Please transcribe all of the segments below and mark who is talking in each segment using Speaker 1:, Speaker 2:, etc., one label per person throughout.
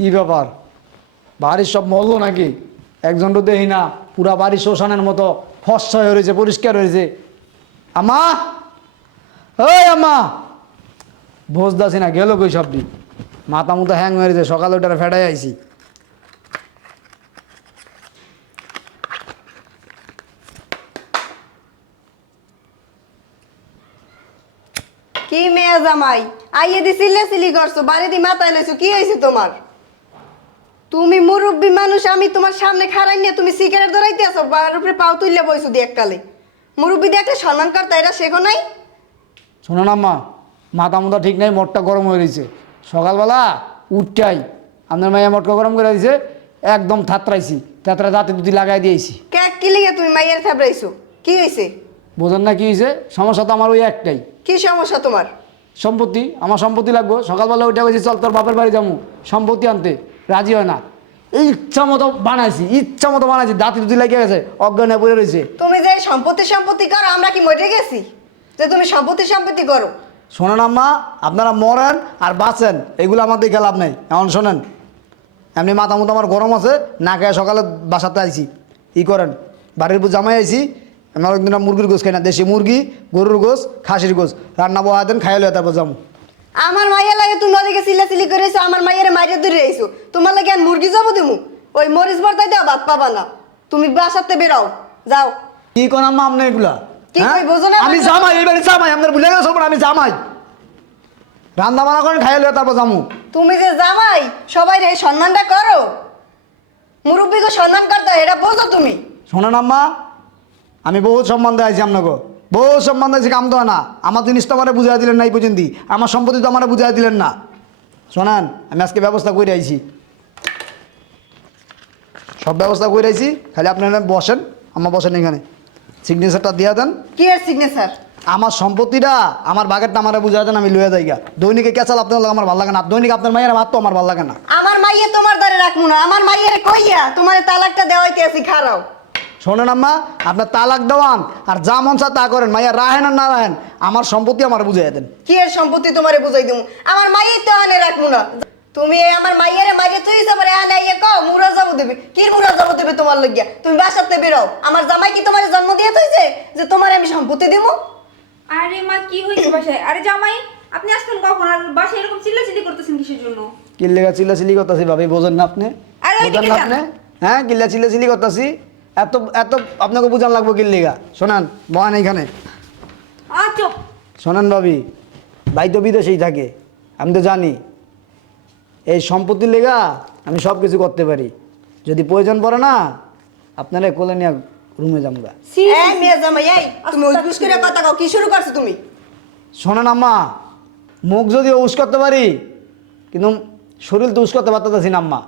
Speaker 1: কি ব্যাপার? বাড়ির সব মরলো নাকি? একজন তো দেখি না, পুরা বাড়ি শ্মশানের মতো ফসা হয়ে রয়েছে, পরিষ্কার হয়েছে আমা ওই আম্মা! বসদাসি না, গেল কই সবটি? মাথা মতো হ্যাং হয়ে রয়েছে, সকালে ওটা ফেটাই আইছি।
Speaker 2: কি মেয়ে জামাই? আইয়ে দি সিলে সিলি করছ বাড়ি দি মাথায় লইছো, কি হয়েছে তোমার? তুমি মুরব্বী মানুষ আমি তোমার সামনে খাড়াই নিয়ে তুমি সিগারেট ধরাইতে আসো বার উপরে পাও তুললে বইছো দি এককালে। মুরব্বী দেখলে সম্মান করতে এটা শেখো নাই?
Speaker 1: শোনো না মা মাথা মুথা ঠিক নাই মোটটা গরম হয়ে রয়েছে সকালবেলা উঠটাই আপনার মাইয়া মোটকা গরম করে দিয়েছে একদম থাতরাইছি থাতরা দাঁতে দুটি লাগাই দিয়েছি।
Speaker 2: কে কি লিগে তুমি মাইয়ের থাবড়াইছো? কি হয়েছে
Speaker 1: বোঝেন না কি হয়েছে সমস্যা তো আমার ওই একটাই।
Speaker 2: কি সমস্যা তোমার?
Speaker 1: সম্পত্তি আমার সম্পত্তি লাগবে। সকালবেলা ওইটা বলছি চল তোর বাপের বাড়ি যাব সম্পত্তি আনতে। রাজি হয় না। ইচ্ছা মতো বানাইছি ইচ্ছা মতো বানাইছি দাঁতি দুটি লাগিয়ে গেছে অজ্ঞান পড়ে রয়েছে
Speaker 2: তুমি যে সম্পত্তি সম্পত্তি করো আমরা কি মরে গেছি? যে তুমি সম্পত্তি সম্পত্তি করো।
Speaker 1: শোনেন আম্মা আপনারা মরেন আর বাঁচেন এগুলো আমার দেখে লাভ নেই। এমন শোনেন এমনি মাথা মতো আমার গরম আছে না খেয়ে সকালে বাসাতে আইছি। ই করেন বাড়ির উপর জামাই আইছি আমার একদিন মুরগির গোস খাই না দেশি মুরগি গরুর গোস খাসির গোস রান্না বহা দেন খাইলে তারপর যাব।
Speaker 2: আমার মাইয়া লাগে তুমি ওদিকে সিলা সিলি করেছ আমার মাইয়ের মাইরে দূরে আইছো তোমার লাগে আর মুরগি যাব দিমু? ওই মরিচ ভর্তাই দাও ভাত পাবা না। তুমি বাসাতে বেরাও যাও।
Speaker 1: কি করেন আম্মা আপনি এগুলা?
Speaker 2: কি
Speaker 1: হ্যাঁ?
Speaker 2: কই বোঝো না?
Speaker 1: আমি জামাই এই বাড়ি জামাই আপনার ভুলে গেছো আমি জামাই। রান্না বান্না করেন খাইলে তারপর যাব
Speaker 2: তুমি যে জামাই সবাই এই সম্মানটা করো। মুরব্বীকে সম্মান করতে এটা বোঝো তুমি।
Speaker 1: শোনেন আম্মা আমি বহুত সম্মান দেয়াছি আপনাকে। বহুত সম্মান দিয়েছি কাম তো না আমার জিনিসটা আমার বুঝাই দিলেন না এই পর্যন্ত আমার সম্পত্তি তো আমার বুঝাই দিলেন না। শোনান আমি আজকে ব্যবস্থা করে আইছি। সব ব্যবস্থা করে আইছি খালি আপনারা বসেন আমার বসেন এখানে। সিগনেচারটা দিয়ে দেন।
Speaker 2: কি এর সিগনেচার
Speaker 1: আমার সম্পত্তিটা আমার বাগেরটা আমার বুঝাই দেন আমি লয়ে যাইগা। দৈনিকে কেঁচাল আপনার আমার ভালো লাগে না। দৈনিক আপনার মায়ের মাত্র আমার ভালো লাগে না।
Speaker 2: আমার মাইয়ে তোমার দ্বারে রাখব না। আমার মাইয়ের কইয়া তোমার তালাকটা দেওয়াইতে আছি খারাও।
Speaker 1: শোনেন আম্মা আপনার তালাক দেওয়ান আর যা মন চা তা করেন। মাইয়া রাহেন আর না রাহেন আমার সম্পত্তি আমার বুঝাই দেন।
Speaker 2: কি এর সম্পত্তি তোমারে বুঝাই দিমু? আমার মাইয়ে তো আনে রাখব না। তুমি আমার মাইয়ের মাইয়ে তুই যাবার আনে আইয়ে কও মুরা যাব দেবে। কি মুরা যাব দেবে তোমার লইয়া তুমি বাসাতে বেরো আমার জামাই কি তোমার জন্ম দিয়ে তুইছে যে তোমার আমি সম্পত্তি দিমু?
Speaker 3: আরে মা কি হয়েছে বাসায়? আরে জামাই আপনি আসতেন কখন? আর বাসায় এরকম চিল্লাচিল্লি করতেছেন কিসের জন্য?
Speaker 1: কিল্লেগা চিল্লা চিল্লি করতেছি ভাবি বোঝেন না আপনি?
Speaker 3: আরে
Speaker 1: বোঝেন না আপনি? হ্যাঁ কিল্লা চিল্লা চিল্লি করতেছি। এত এত আপনাকে বুঝান লাগবো কিল্লিগা শোনান বহান এইখানে।
Speaker 3: আ
Speaker 1: শোনান ভাবি ভাই তো বিদেশেই থাকে আমি তো জানি। এই সম্পত্তির লেগা আমি সব কিছু করতে পারি। যদি প্রয়োজন পড়ে না আপনারা কোলে নিয়ে রুমে যামগা।
Speaker 2: এই মেয়ে জামাই তুমি উসবুস করে কথা কও কি শুরু করছ তুমি?
Speaker 1: শোনেন আম্মা মুখ যদি উস করতে পারি কিন্তু শরীর তো উস করতে পারতেছি না আম্মা।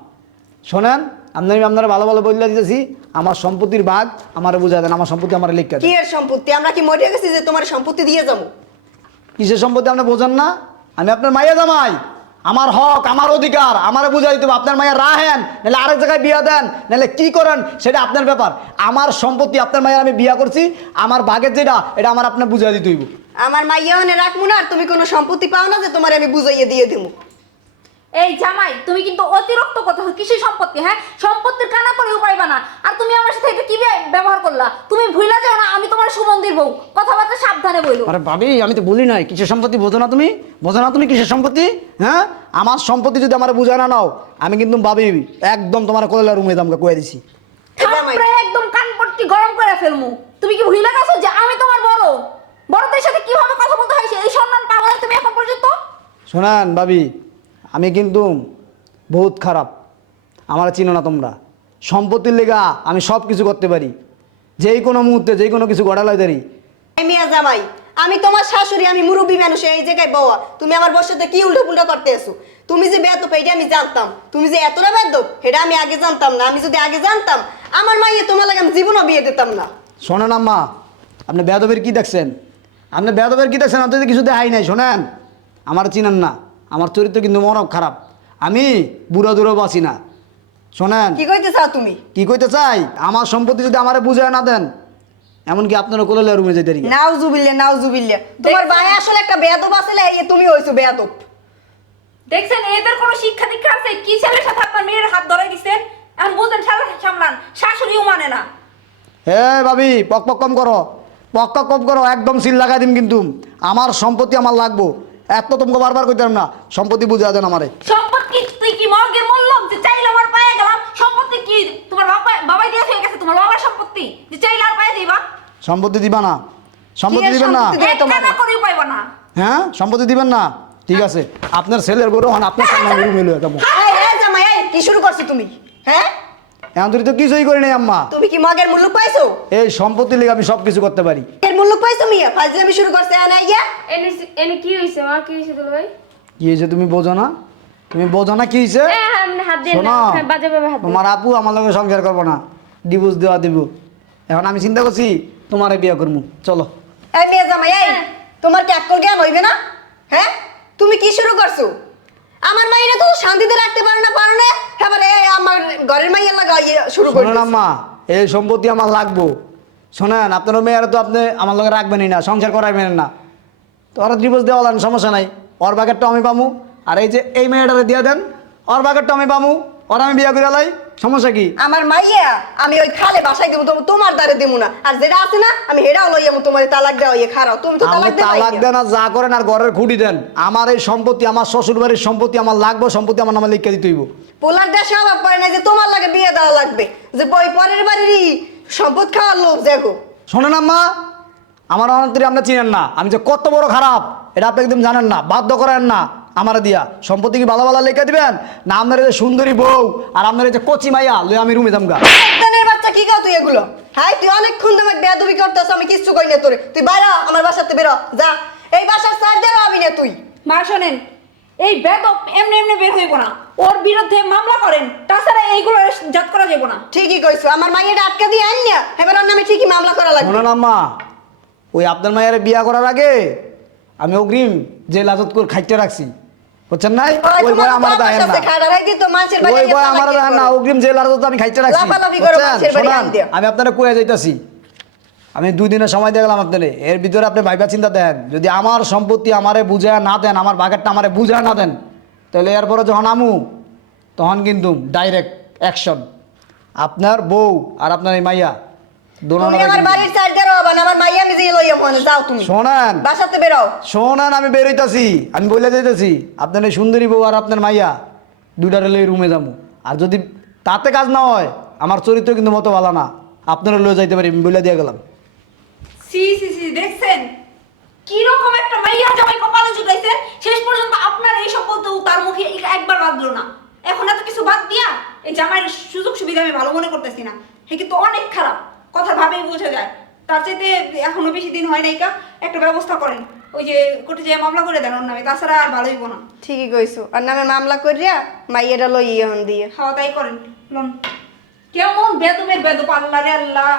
Speaker 1: শোনেন আপনার আমি আপনারা ভালো ভালো বলে দিতেছি আমার সম্পত্তির ভাগ আমার বুঝা দেন আমার সম্পত্তি আমার লিখতে
Speaker 2: কি এর সম্পত্তি? আমরা কি মরে গেছি যে তোমার সম্পত্তি দিয়ে যাব?
Speaker 1: কিসের সম্পত্তি আপনি বোঝেন না? আমি আপনার মাইয়া জামাই। আমার হক আমার অধিকার আমার বুঝাই দিতে। আপনার মাইয়া রাহেন নাহলে আরেক জায়গায় বিয়া দেন নাহলে কি করেন সেটা আপনার ব্যাপার। আমার সম্পত্তি আপনার মায়ের আমি বিয়া করছি আমার ভাগের যেটা এটা আমার আপনার বুঝাই দিতে হইব।
Speaker 2: আমার মাইয়া হনে রাখব না আর তুমি কোনো সম্পত্তি পাও না যে তোমার আমি বুঝাইয়ে দিয়ে দিমু।
Speaker 3: এই জামাই তুমি কিন্তু অতিরিক্ত কথা কিসের সম্পত্তি হ্যাঁ? সম্পত্তির কানা করে পাইবা না। আর তুমি আমার সাথে এটা কি ব্যবহার করলা? তুমি ভুলা যাও না আমি তোমার সুমন্দির বউ। কথাবার্তা সাবধানে বইলো।
Speaker 1: আরে ভাবি আমি তো বলি নাই কিসের সম্পত্তি বোঝো না তুমি? বোঝো না তুমি কিসের সম্পত্তি? হ্যাঁ? আমার সম্পত্তি যদি আমার বুঝায় না নাও আমি কিন্তু ভাবি একদম তোমার কোলেলা রুমে দামকে কয়ে দিছি।
Speaker 3: একদম কানপট্টি গরম করে ফেলমু। তুমি কি ভুলে গেছো যে আমি তোমার বড়? বড়দের সাথে কীভাবে কথা বলতে হয় এই সম্মান না তুমি এখন পর্যন্ত?
Speaker 1: শোনান ভাবি আমি কিন্তু বহুত খারাপ। আমার চিনো না তোমরা। সম্পত্তির লেগা আমি সব কিছু করতে পারি। যেই কোনো মুহূর্তে যেই কোনো কিছু গড়ালাই দাঁড়ি
Speaker 2: মিয়া জামাই আমি তোমার শাশুড়ি আমি মুরব্বী মানুষ এই জায়গায় বউয়া তুমি আমার সাথে কি উল্টো পুল্টো করতে এসো তুমি যে বেদ এটা আমি জানতাম। তুমি যে এতটা বেদ এটা আমি আগে জানতাম না। আমি যদি আগে জানতাম আমার মাইয়ে তোমার লাগে আমি জীবনও বিয়ে দিতাম না।
Speaker 1: শোনেন আম্মা আপনি বেদবের কি দেখছেন? আপনি বেদবের কি দেখছেন? আপনি কিছু দেখাই নাই শোনেন। আমার চিনেন না। আমার চরিত্র কিন্তু মরম খারাপ। আমি বুড়া দূরে বাসি না। শোনেন।
Speaker 2: কি কইতে চাও তুমি?
Speaker 1: কি কইতে চাই? আমার সম্পত্তি যদি আমারে বুঝে না দেন এমনকি আপনারা কোলে রুমে যেতে পারি।
Speaker 2: নাও জুবিল্লে নাও তোমার ভাই আসলে একটা বেয়াদব আসলে এই তুমি হইছো বেয়াদব।
Speaker 3: দেখছেন এদের কোনো শিক্ষা দীক্ষা আছে? কি ছেলের সাথে আপনার মেয়ের হাত ধরে দিছেন? এখন বুঝেন সারা সামলান। শাশুড়িও মানে না।
Speaker 1: হে ভাবি পক পক কম করো। পক কম করো একদম সিল লাগাই দিন কিন্তু। আমার সম্পত্তি আমার লাগবো। এত তোমাকে বারবার কইতাম না সম্পত্তি বুঝা দেন আমারে।
Speaker 3: সম্পত্তি তুই কি মর্গের মূল্য? যে চাইলে আমার পায়ে গেলাম সম্পত্তি কি তোমার বাবা বাবাই দিয়ে হয়ে গেছে তোমার বাবার সম্পত্তি? যে চাইলে আর পায়ে দিবা?
Speaker 1: সম্পত্তি দিবা না। সম্পত্তি দিবেন না।
Speaker 2: সম্পত্তি? দেবে তোমার।
Speaker 3: একটা করেও পাইবা না?
Speaker 1: হ্যাঁ? সম্পত্তি দিবেন না। ঠিক আছে। আপনার ছেলের গরু হন আপনার সামনে গরু মেলো কেমন
Speaker 2: এই, এই জামাই এই কি শুরু করছ তুমি? হ্যাঁ?
Speaker 1: এখন তুই তো কিছুই করি নাই আম্মা।
Speaker 2: তুমি কি মগের মূল্য পাইছো?
Speaker 1: এই সম্পত্তি লিগে আমি সব কিছু করতে পারি।
Speaker 2: এর মূল্য পাইছো মিয়া? ফাজলামি শুরু করছে না ইয়া
Speaker 4: এনে এনে কি হয়েছে মা? কি দুলো ভাই?
Speaker 1: কি তুমি বোঝো না? তুমি বোঝো না কি শোনো
Speaker 4: হ্যাঁ, দিয়ে
Speaker 1: তোমার আপু আমার লগে সংসার করব না। ডিভোর্স দেওয়া দিব। এখন আমি চিন্তা করছি তোমারে বিয়ে করব চলো।
Speaker 2: এই মেয়ে জামাই এই তোমার কি আকল জ্ঞান হইবে না? হ্যাঁ? তুমি কি শুরু করছ? আমার মাইরা তো শান্তিতে রাখতে পারো না পারো না এবারে এই আমার ঘরের মাইয়া লাগা ইয়ে শুরু করে
Speaker 1: আম্মা এই সম্পত্তি আমার লাগবো। শোনেন আপনার মেয়েরা তো আপনি আমার লগে রাখবেনই না সংসার করাইবেন না। তো ওরা ডিভোর্স দেওয়া লাগেন সমস্যা নাই। ওর বাকেটটা আমি পামু। আর এই যে এই মেয়েটারে দিয়ে দেন ওর বাকেটটা আমি পামু। ওর আমি বিয়ে করে লাই সমস্যা কি?
Speaker 2: আমার মাইয়া আমি ওই খালে বাসায় দেবো তোমার দ্বারে দেবো না। আর যেটা আছে না আমি হেরাও লইয়া তোমার তালাক দেওয়া ইয়ে খারাও। তুমি তো তালাক দেওয়া
Speaker 1: তালাক দেন আর যা করেন আর ঘরের খুঁটি দেন। আমার এই সম্পত্তি আমার শ্বশুর বাড়ির সম্পত্তি আমার লাগবে সম্পত্তি আমার নামে লিখে দিতে হইব।
Speaker 2: পোলার দেশে অভাব পড়ে না যে তোমার লাগে বিয়ে দেওয়া লাগবে যে বই পরের বাড়িরই সম্পদ খাওয়ার লোভ দেখো।
Speaker 1: শোনেন আম্মা আমার অনন্তরী আপনি চিনেন না। আমি যে কত বড় খারাপ এটা আপনি একদম জানেন না বাধ্য করেন না আমার দিয়া। সম্পত্তি কি ভালো ভালো লিখে দিবেন? না আপনার এই যে সুন্দরী বউ আর আপনার এই যে কচি মাইয়া লই আমি রুমে যামগা।
Speaker 2: সন্তানের বাচ্চা কি কাও তুই এগুলো? হাই তুই অনেকক্ষণ তোমাকে বেয়াদবি করতেছ আমি কিচ্ছু কই না তোরে। তুই বাইরা আমার বাসাতে বেরো যা। এই বাসার সার দেরো আমি না তুই।
Speaker 3: মা শোনেন এই বেদব এমনি এমনি বের হইব না। ওর বিরুদ্ধে মামলা করেন তাছাড়া এইগুলো জাত করা যাবে না।
Speaker 2: ঠিকই কইছো আমার মাইয়াটা আটকে দিয়ে আন না এবার ওর নামে ঠিকই মামলা করা লাগবে।
Speaker 1: শোনেন আম্মা ওই আপনার মায়ের বিয়া করার আগে আমি অগ্রিম যে লাজত করে খাইতে রাখছি। বুঝছেন নাই?
Speaker 2: ওই
Speaker 1: বয় আমার দায় না। ওই বয় আমার
Speaker 2: দায়
Speaker 1: না অগ্রিম যে লাজত আমি খাইতে রাখছি। আমি আপনারা কয়ে যাইতাছি। আমি দুই দিনের সময় দিয়ে গেলাম আপনার। এর ভিতরে আপনি ভাইবা চিন্তা দেন যদি আমার সম্পত্তি আমারে বুঝা না দেন আমার বাগেরটা আমারে বুঝায় না দেন তাহলে এরপরে যখন আমু তখন কিন্তু ডাইরেক্ট অ্যাকশন আপনার বউ আর আপনার এই মাইয়া শোনেন।
Speaker 2: বাসাতে বেরো
Speaker 1: শোনেন আমি বেরোইতাছি আমি বলে দিতেছি আপনার এই সুন্দরী বউ আর আপনার মাইয়া দুইটারে লই রুমে যাব আর যদি তাতে কাজ না হয় আমার চরিত্র কিন্তু মতো ভালো না। আপনারা লয়ে যাইতে পারি আমি বলে দিয়ে গেলাম।
Speaker 3: সি সি সি দেখছেন? কি রকম একটা মাইয়া জামাই কপালে জুটাইছেন শেষ পর্যন্ত আপনার এই সব বলতেও তার মুখে একবার বাঁধলো না। এখন এত কিছু বাদ দিয়া এই জামাইয়ের সুযোগ সুবিধা আমি ভালো মনে করতেছি না। হে কিন্তু অনেক খারাপ কথা ভাবেই বোঝা যায়। তার চাইতে এখনও বেশি দিন হয় নাই কা একটা ব্যবস্থা করেন। ওই যে কোর্টে যে মামলা করে দেন ওর নামে তাছাড়া আর ভালোই না।
Speaker 2: ঠিকই কইছো। আর নামে মামলা করিয়া মাইয়াটা লইয়া হন দিয়ে।
Speaker 3: খাওয়া তাই করেন লন। কেমন বেদমের বেদ পাল্লা রে আল্লাহ।